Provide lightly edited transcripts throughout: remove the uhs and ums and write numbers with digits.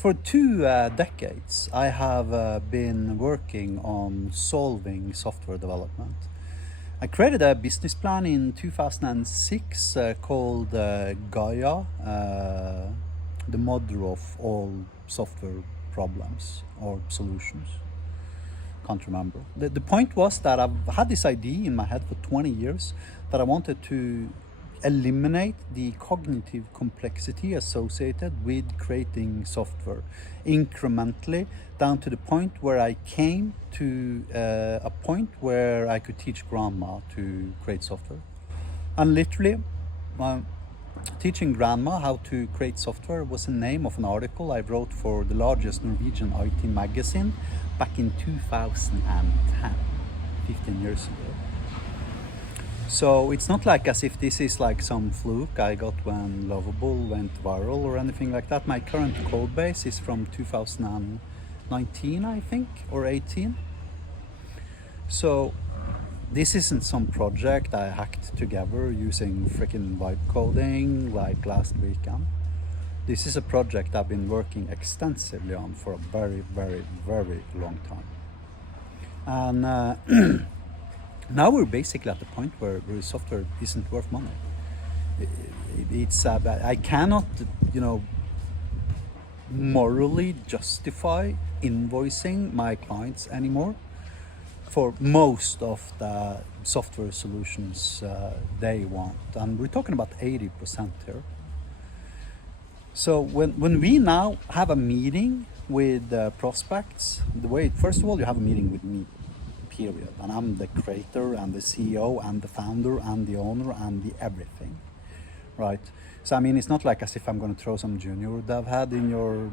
For 2 decades, I have been working on solving software development. I created a business plan in 2006 called Gaia, the mother of all software problems or solutions. Can't remember. The point was that I've had this idea in my head for 20 years that I wanted to eliminate the cognitive complexity associated with creating software incrementally down to the point where I came to a point where I could teach grandma to create software. And literally, teaching grandma how to create software was the name of an article I wrote for the largest Norwegian IT magazine back in 2010, 15 years ago. So it's not like as if this is like some fluke I got when Lovable went viral or anything like that. My current code base is from 2019, I think, or 18. So this isn't some project I hacked together using freaking vibe coding like last weekend. This is a project I've been working extensively on for a very, very, very long time. And now we're basically at the point where software isn't worth money. It's I cannot, morally justify invoicing my clients anymore for most of the software solutions they want, and we're talking about 80% here. So when we now have a meeting with prospects, first of all, you have a meeting with me. Period. And I'm the creator and the CEO and the founder and the owner and the everything, right? So I mean, it's not like as if I'm going to throw some junior dev head in your,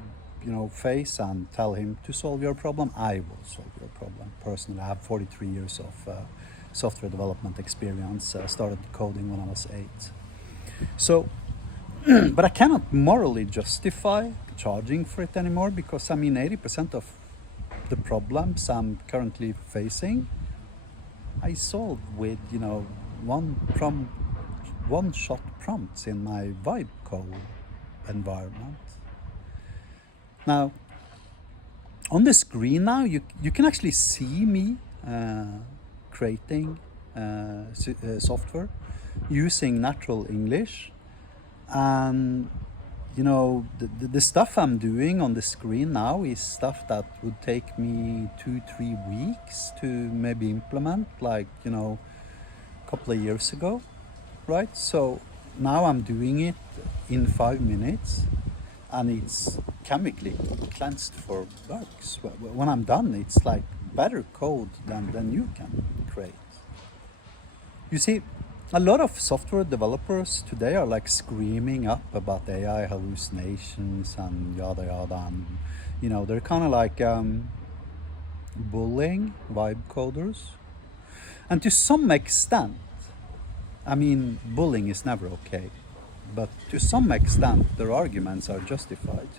face and tell him to solve your problem. I will solve your problem personally. I have 43 years of software development experience. Started coding when I was 8. So, but I cannot morally justify charging for it anymore because 80% of the problems I'm currently facing, I solve with, one-shot prompts in my vibe code environment. Now, on the screen now, you can actually see me creating software using natural English, and the stuff I'm doing on the screen now is stuff that would take me 2-3 weeks to maybe implement, like, a couple of years ago, right? So now I'm doing it in 5 minutes and it's chemically cleansed for bugs. When I'm done, it's like better code than you can create. You see, a lot of software developers today are like screaming up about AI hallucinations and yada yada, and they're kind of like bullying vibe coders. And to some extent, bullying is never okay, but to some extent their arguments are justified.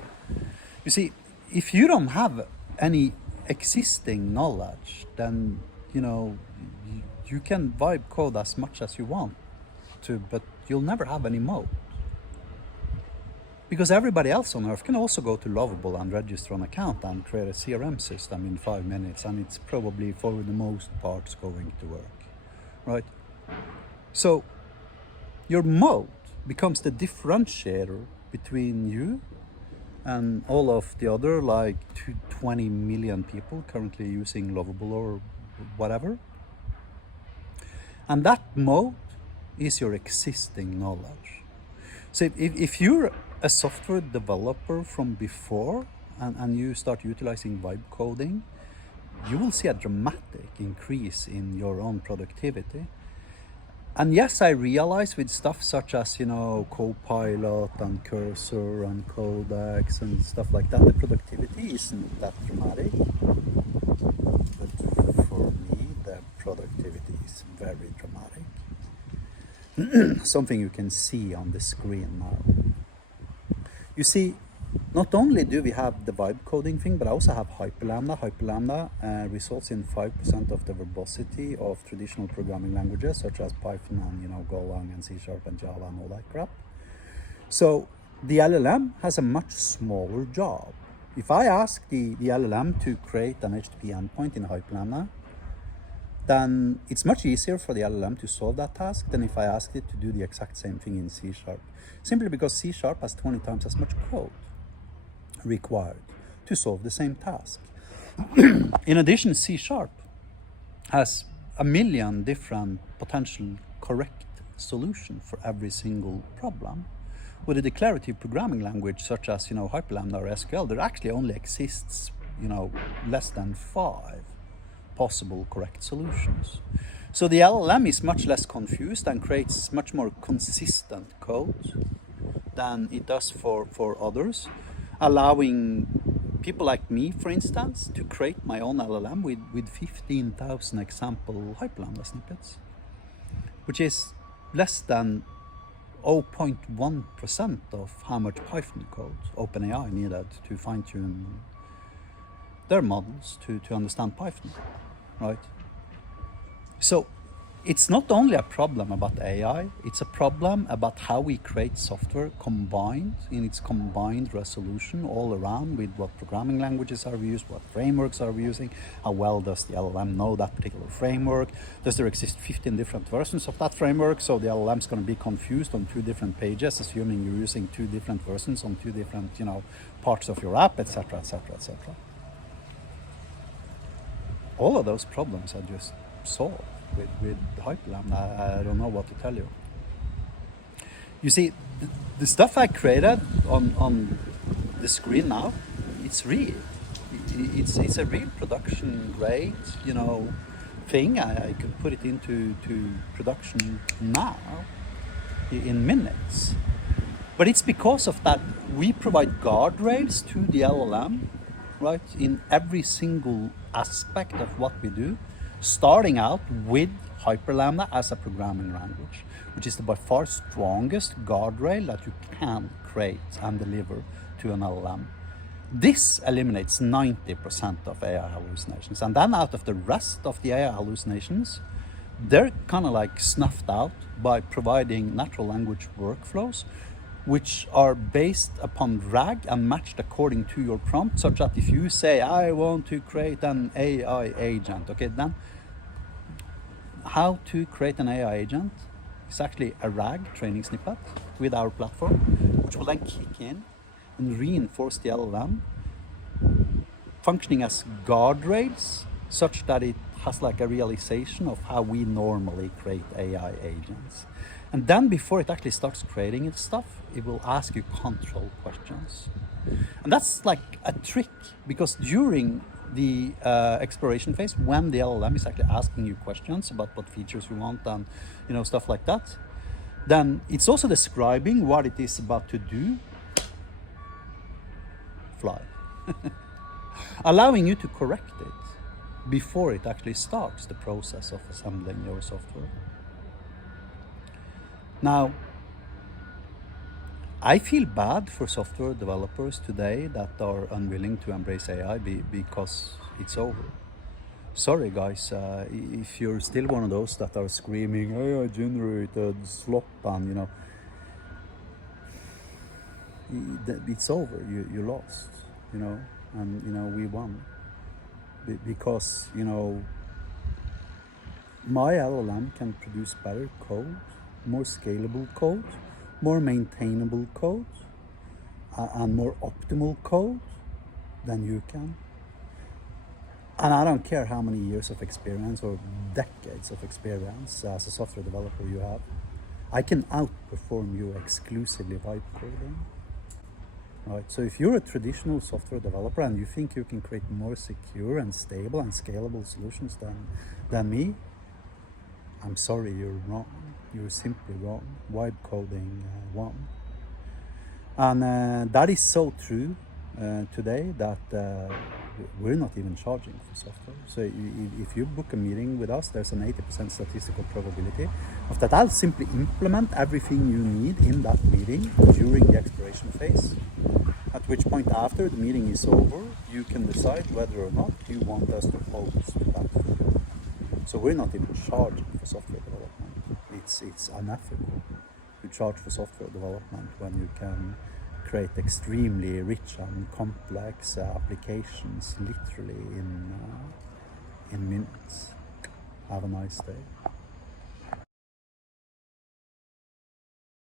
You see, if you don't have any existing knowledge, then you can vibe code as much as you want to, but you'll never have any mode. Because everybody else on earth can also go to Lovable and register an account and create a CRM system in 5 minutes, and it's probably for the most parts going to work, right? So your mode becomes the differentiator between you and all of the other 20 million people currently using Lovable or whatever. And that mode is your existing knowledge. So if you're a software developer from before and you start utilizing vibe coding, you will see a dramatic increase in your own productivity. And yes, I realize with stuff such as, Copilot and Cursor and Codex and stuff like that, the productivity isn't that dramatic. But for me, the productivity is very dramatic. Something you can see on the screen now. You see, not only do we have the vibe coding thing, but I also have hyperlambda. Hyperlambda results in 5% of the verbosity of traditional programming languages, such as Python and Golang and C# and Java and all that crap. So the LLM has a much smaller job If I ask the LLM to create an HTTP endpoint in HyperLambda, then it's much easier for the LLM to solve that task than if I asked it to do the exact same thing in C#. Simply because C# has 20 times as much code required to solve the same task. In addition, C# has a million different potential correct solutions for every single problem. With a declarative programming language such as HyperLambda or SQL, there actually only exists less than 5 possible correct solutions. So the LLM is much less confused and creates much more consistent code than it does for others, allowing people like me, for instance, to create my own LLM with 15,000 example HyperLambda snippets, which is less than 0.1% of how much Python code OpenAI needed to fine-tune their models to understand Python, right? So it's not only a problem about AI, it's a problem about how we create software combined in its combined resolution all around, with what programming languages are used, what frameworks are we using, how well does the LLM know that particular framework, does there exist 15 different versions of that framework, so the LLM's going to be confused on 2 different pages, assuming you're using 2 different versions on 2 different, parts of your app, etc., etc., etc. All of those problems are just solved with HyperLambda. I don't know what to tell you. You see, the stuff I created on the screen now, it's real. It's a real production grade, thing. I could put it into production now in minutes. But it's because of that we provide guardrails to the LLM, right, in every single aspect of what we do, starting out with HyperLambda as a programming language, which is the by far strongest guardrail that you can create and deliver to an LLM. This eliminates 90% of AI hallucinations. And then out of the rest of the AI hallucinations, they're kind of like snuffed out by providing natural language workflows, which are based upon RAG and matched according to your prompt, such that if you say, I want to create an AI agent, okay, then how to create an AI agent is actually a RAG training snippet with our platform, which will then kick in and reinforce the LLM, functioning as guardrails, such that it has like a realization of how we normally create AI agents. And then before it actually starts creating its stuff, it will ask you control questions. And that's like a trick, because during the exploration phase, when the LLM is actually asking you questions about what features you want and stuff like that, then it's also describing what it is about to do, fly, allowing you to correct it before it actually starts the process of assembling your software. Now, I feel bad for software developers today that are unwilling to embrace AI because it's over. Sorry guys, if you're still one of those that are screaming, AI generated slop, and it's over, you lost, and we won. Because, my LLM can produce better code, more scalable code, more maintainable code, and more optimal code than you can. And I don't care how many years of experience or decades of experience as a software developer you have. I can outperform you exclusively by coding. Right? So if you're a traditional software developer and you think you can create more secure and stable and scalable solutions than me, I'm sorry, you're wrong. You're simply wrong. Vibe coding won. And that is so true today that we're not even charging for software. So if you book a meeting with us, there's an 80% statistical probability of that I'll simply implement everything you need in that meeting during the exploration phase. At which point, after the meeting is over, you can decide whether or not you want us to host that for you. So we're not even charging for software development. It's unethical to charge for software development when you can create extremely rich and complex applications literally in minutes. Have a nice day.